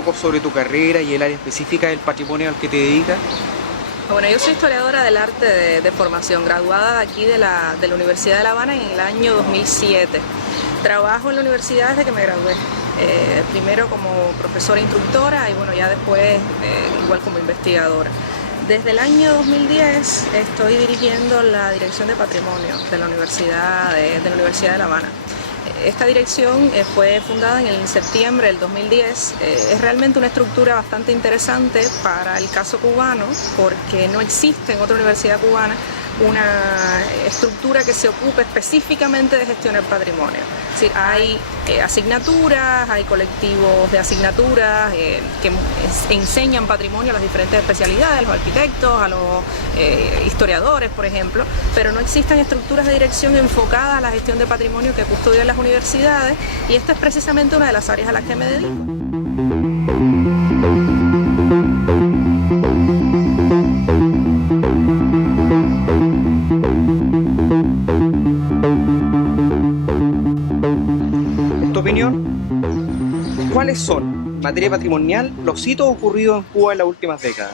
poco sobre tu carrera y el área específica del patrimonio al que te dedicas? Bueno, yo soy historiadora del arte de formación, graduada de aquí de la Universidad de La Habana en el año 2007. Trabajo en la universidad desde que me gradué, primero como profesora instructora y bueno, ya después igual como investigadora. Desde el año 2010 estoy dirigiendo la Dirección de Patrimonio de la Universidad de La Habana. Esta dirección fue fundada en septiembre del 2010. Es realmente una estructura bastante interesante para el caso cubano porque no existe en otra universidad cubana una estructura que se ocupe específicamente de gestionar patrimonio. Es decir, hay asignaturas, hay colectivos de asignaturas que enseñan patrimonio a las diferentes especialidades, a los arquitectos, a los historiadores, por ejemplo, pero no existen estructuras de dirección enfocadas a la gestión de patrimonio que custodian las universidades, y esta es precisamente una de las áreas a las que me dedico. ¿Cuáles son, en materia patrimonial, los hitos ocurridos en Cuba en las últimas décadas?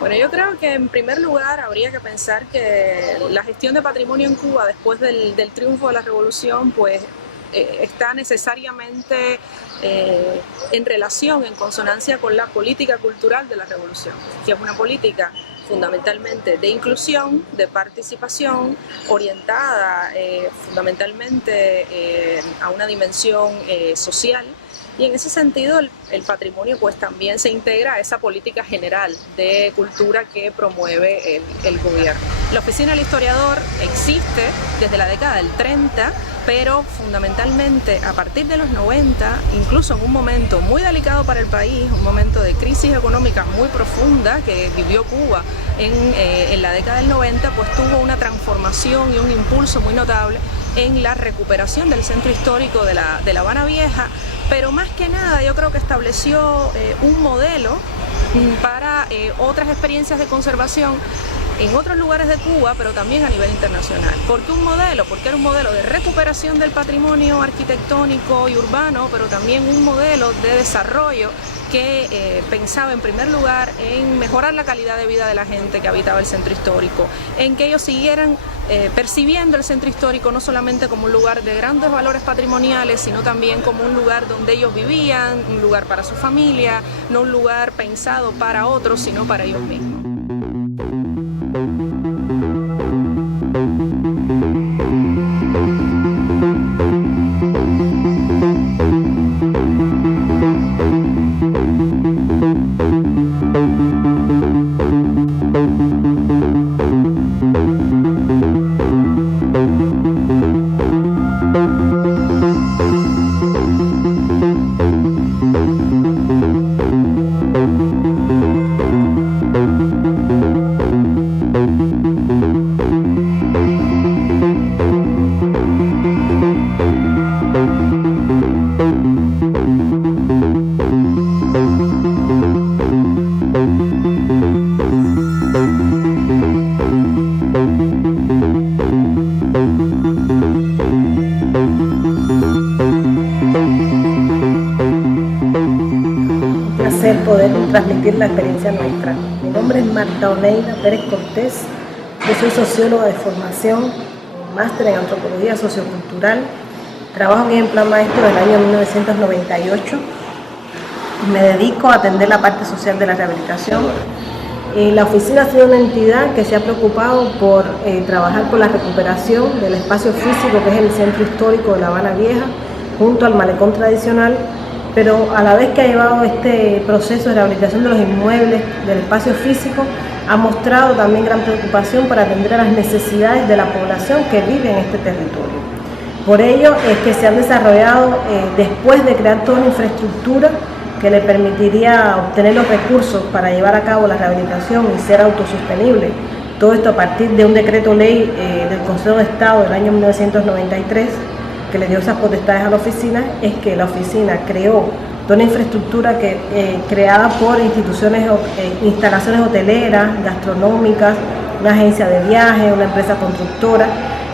Bueno, yo creo que en primer lugar habría que pensar que la gestión de patrimonio en Cuba después del triunfo de la revolución pues está necesariamente en relación, en consonancia con la política cultural de la revolución, que es una política fundamentalmente de inclusión, de participación, orientada fundamentalmente a una dimensión social, y en ese sentido el patrimonio pues también se integra a esa política general de cultura que promueve el gobierno. La Oficina del Historiador existe desde la década del 30, pero fundamentalmente a partir de los 90, incluso en un momento muy delicado para el país, un momento de crisis económica muy profunda que vivió Cuba en la década del 90, pues tuvo una transformación y un impulso muy notable en la recuperación del centro histórico de La Habana Vieja, pero más que nada yo creo que estableció un modelo para otras experiencias de conservación en otros lugares de Cuba, pero también a nivel internacional. ¿Por qué un modelo? Porque era un modelo de recuperación del patrimonio arquitectónico y urbano, pero también un modelo de desarrollo que pensaba en primer lugar en mejorar la calidad de vida de la gente que habitaba el centro histórico, en que ellos siguieran percibiendo el centro histórico no solamente como un lugar de grandes valores patrimoniales, sino también como un lugar donde ellos vivían, un lugar para su familia, no un lugar pensado para otros, sino para ellos mismos. Poder transmitir la experiencia nuestra. Mi nombre es Marta Oneida Pérez Cortés, yo soy socióloga de formación, máster en antropología sociocultural, trabajo aquí en Plan Maestro desde el año 1998 y me dedico a atender la parte social de la rehabilitación. La oficina ha sido una entidad que se ha preocupado por trabajar por la recuperación del espacio físico que es el centro histórico de La Habana Vieja, junto al malecón tradicional, pero a la vez que ha llevado este proceso de rehabilitación de los inmuebles, del espacio físico, ha mostrado también gran preocupación para atender a las necesidades de la población que vive en este territorio. Por ello es que se han desarrollado, después de crear toda una infraestructura que le permitiría obtener los recursos para llevar a cabo la rehabilitación y ser autosostenible, todo esto a partir de un decreto ley del Consejo de Estado del año 1993, que le dio esas potestades a la oficina, es que la oficina creó toda una infraestructura creada por instalaciones hoteleras, gastronómicas, una agencia de viajes, una empresa constructora,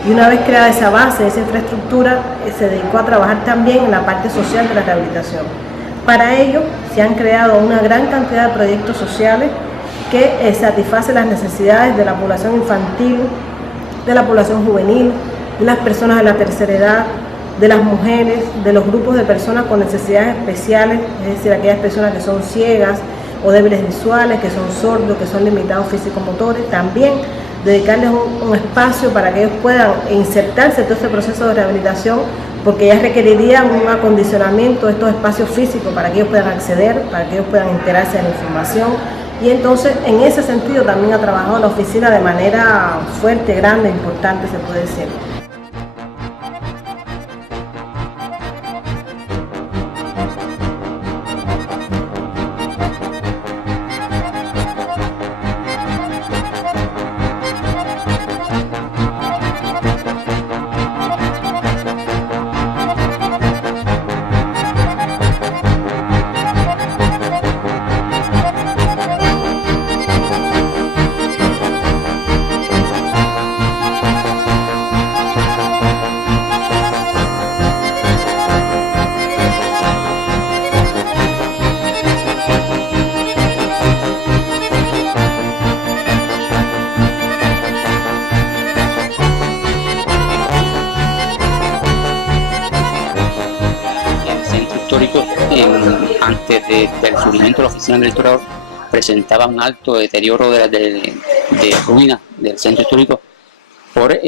y una vez creada esa base, esa infraestructura, se dedicó a trabajar también en la parte social de la rehabilitación. Para ello se han creado una gran cantidad de proyectos sociales que satisfacen las necesidades de la población infantil, de la población juvenil, de las personas de la tercera edad, de las mujeres, de los grupos de personas con necesidades especiales, es decir, aquellas personas que son ciegas o débiles visuales, que son sordos, que son limitados físico-motores. También dedicarles un espacio para que ellos puedan insertarse en todo este proceso de rehabilitación, porque ya requerirían un acondicionamiento de estos espacios físicos para que ellos puedan acceder, para que ellos puedan enterarse de la información. Y entonces, en ese sentido, también ha trabajado la oficina de manera fuerte, grande, importante, se puede decir. Antes del surgimiento de la oficina del electorado, presentaba un alto deterioro de ruinas del centro histórico por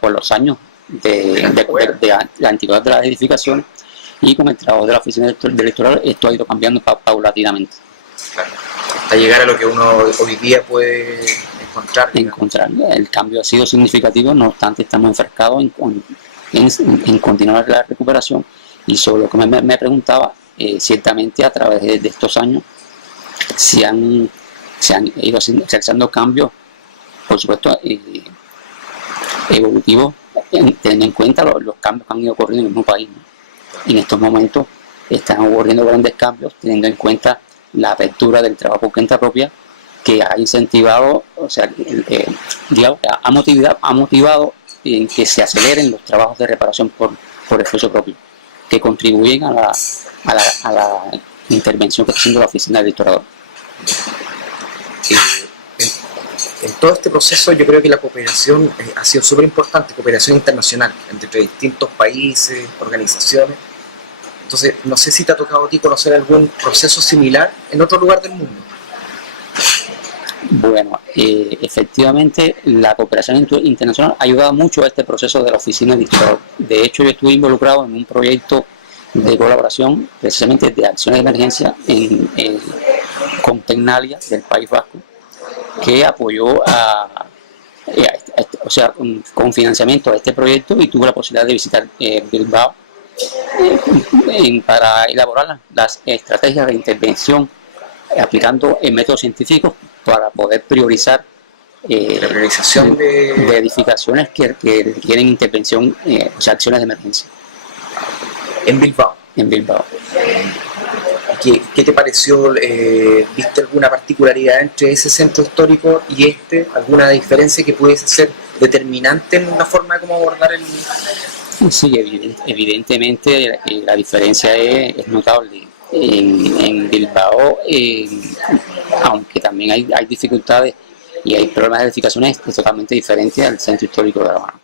por los años de la antigüedad de las edificaciones, y con el trabajo de la oficina del electorado esto ha ido cambiando paulatinamente. Claro. Hasta llegar a lo que uno hoy día puede encontrar. El cambio ha sido significativo, no obstante estamos enfrascados en continuar la recuperación. Y sobre lo que me preguntaba, ciertamente a través de estos años se han ido realizando cambios, por supuesto, evolutivos, teniendo en cuenta los cambios que han ido ocurriendo en el mismo país, ¿no? En estos momentos están ocurriendo grandes cambios, teniendo en cuenta la apertura del trabajo por cuenta propia, que ha incentivado, o sea, digamos, ha motivado en que se aceleren los trabajos de reparación por esfuerzo propio, que contribuyen a la intervención que está haciendo la oficina del electorado. En todo este proceso yo creo que la cooperación ha sido súper importante, cooperación internacional entre distintos países, organizaciones. Entonces, no sé si te ha tocado a ti conocer algún proceso similar en otro lugar del mundo. Bueno, efectivamente la cooperación internacional ha ayudado mucho a este proceso de la oficina del electorado. De hecho, yo estuve involucrado en un proyecto de colaboración precisamente de acciones de emergencia con Tecnalia del País Vasco, que apoyó con financiamiento a este proyecto, y tuve la posibilidad de visitar Bilbao para elaborar las estrategias de intervención aplicando métodos científicos para poder priorizar la priorización de edificaciones que requieren intervención, acciones de emergencia. En Bilbao. En Bilbao. ¿Qué te pareció? ¿Viste alguna particularidad entre ese centro histórico y ¿Alguna diferencia que pudiese ser determinante en la forma de cómo abordar el...? Sí, evidentemente la diferencia es notable. En Bilbao, aunque también hay dificultades y hay problemas de edificaciones, es totalmente diferente al centro histórico de La Habana.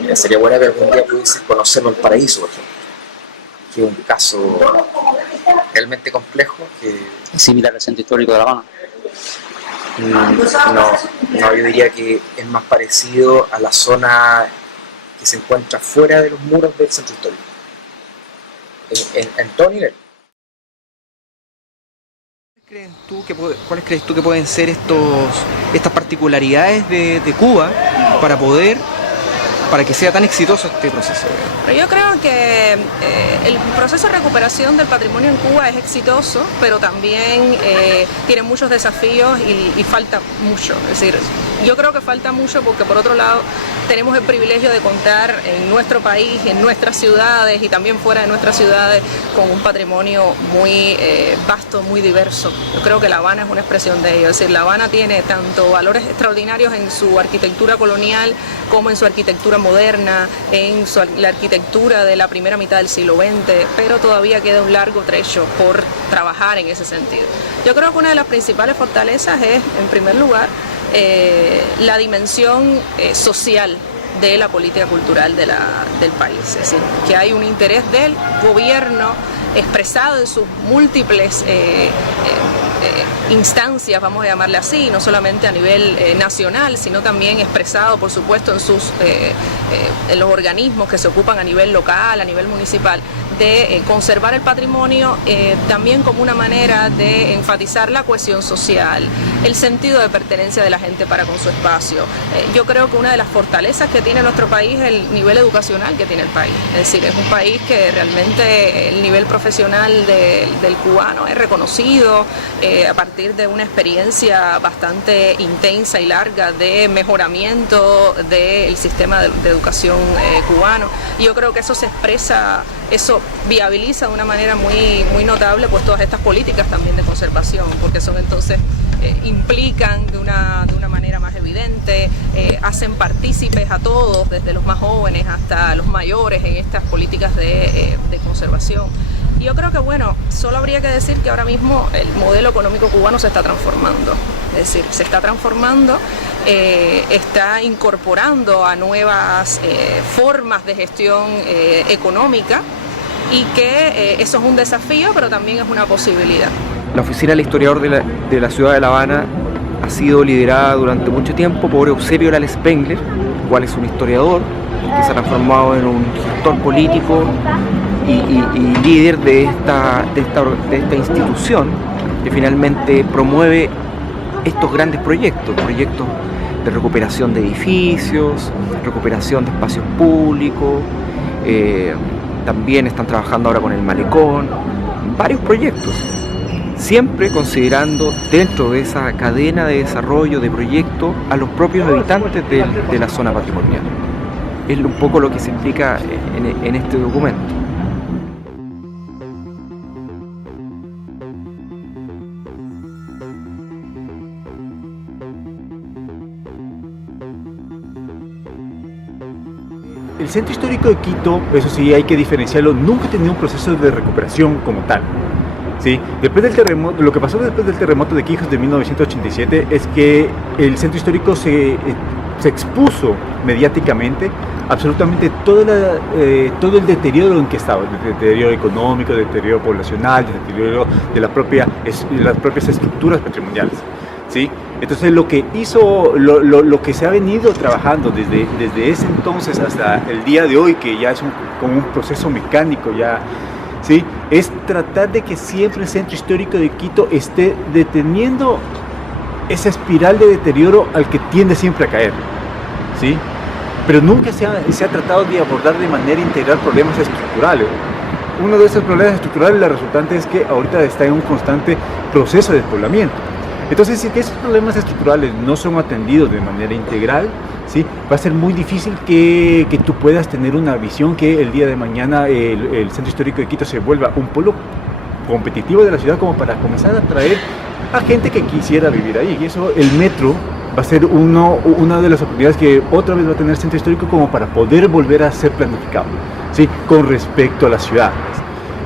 Mira, sería bueno que algún día pudieses conocerlo en Paraíso, por ejemplo, que es un caso realmente complejo. ¿Es similar al centro histórico de La Habana? No, yo diría que es más parecido a la zona que se encuentra fuera de los muros del centro histórico. En todo nivel. ¿Cuáles crees tú que pueden ser estas particularidades de Cuba para que sea tan exitoso este proceso? Pero yo creo que el proceso de recuperación del patrimonio en Cuba es exitoso, pero también tiene muchos desafíos y falta mucho. Es decir, yo creo que falta mucho porque, por otro lado, tenemos el privilegio de contar en nuestro país, en nuestras ciudades y también fuera de nuestras ciudades, con un patrimonio muy vasto, muy diverso. Yo creo que La Habana es una expresión de ello. Es decir, La Habana tiene tanto valores extraordinarios en su arquitectura colonial como en su arquitectura moderna, en la arquitectura de la primera mitad del siglo XX, pero todavía queda un largo trecho por trabajar en ese sentido. Yo creo que una de las principales fortalezas es, en primer lugar, la dimensión social de la política cultural del país, es decir, que hay un interés del gobierno expresado en sus múltiples instancias, vamos a llamarle así, no solamente a nivel nacional, sino también expresado, por supuesto, en los organismos que se ocupan a nivel local, a nivel municipal, de conservar el patrimonio también como una manera de enfatizar la cohesión social, el sentido de pertenencia de la gente para con su espacio. Yo creo que una de las fortalezas que tiene nuestro país es el nivel educacional que tiene el país. Es decir, es un país que realmente el nivel profesional del cubano es reconocido a partir de una experiencia bastante intensa y larga de mejoramiento del sistema de educación cubano. Y yo creo que eso se expresa, eso viabiliza de una manera muy notable pues todas estas políticas también de conservación, porque son entonces implican de una manera más evidente, hacen partícipes a todos, desde los más jóvenes hasta los mayores, en estas políticas de conservación. Y yo creo que, bueno, solo habría que decir que ahora mismo el modelo económico cubano se está transformando, es decir, se está transformando, está incorporando a nuevas formas de gestión económica, y que eso es un desafío, pero también es una posibilidad. La oficina del historiador de la ciudad de La Habana ha sido liderada durante mucho tiempo por Eusebio Lara Spengler, el cual es un historiador que se ha transformado en un gestor político y líder de esta institución que finalmente promueve estos grandes proyectos de recuperación de edificios, recuperación de espacios públicos. También están trabajando ahora con el Malecón, varios proyectos, siempre considerando dentro de esa cadena de desarrollo de proyectos a los propios habitantes de la zona patrimonial. Es un poco lo que se explica en este documento. El Centro Histórico de Quito, eso sí hay que diferenciarlo, nunca ha tenido un proceso de recuperación como tal. ¿Sí? Después del terremoto, lo que pasó después del terremoto de Quijos de 1987 es que el Centro Histórico se expuso mediáticamente absolutamente todo el deterioro en que estaba, el deterioro económico, el deterioro poblacional, el deterioro de las propias estructuras patrimoniales. ¿Sí? Entonces lo que hizo, lo que se ha venido trabajando desde ese entonces hasta el día de hoy, que ya es como un proceso mecánico ya, ¿sí? Es tratar de que siempre el Centro Histórico de Quito esté deteniendo esa espiral de deterioro al que tiende siempre a caer, ¿sí? Pero nunca se ha tratado de abordar de manera integral problemas estructurales. Uno de esos problemas estructurales, la resultante es que ahorita está en un constante proceso de despoblamiento. Entonces, si esos problemas estructurales no son atendidos de manera integral, ¿sí? Va a ser muy difícil que tú puedas tener una visión que el día de mañana el Centro Histórico de Quito se vuelva un polo competitivo de la ciudad como para comenzar a atraer a gente que quisiera vivir ahí. Y eso, el metro va a ser una de las oportunidades que otra vez va a tener el Centro Histórico como para poder volver a ser planificado, ¿sí? Con respecto a la ciudad.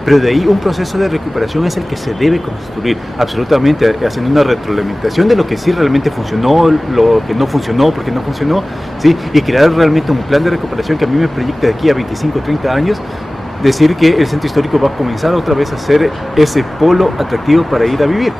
Pero de ahí un proceso de recuperación es el que se debe construir, absolutamente, haciendo una retroalimentación de lo que sí realmente funcionó, lo que no funcionó, por qué no funcionó, ¿sí? Y crear realmente un plan de recuperación que a mí me proyecta de aquí a 25 o 30 años, decir que el Centro Histórico va a comenzar otra vez a ser ese polo atractivo para ir a vivir.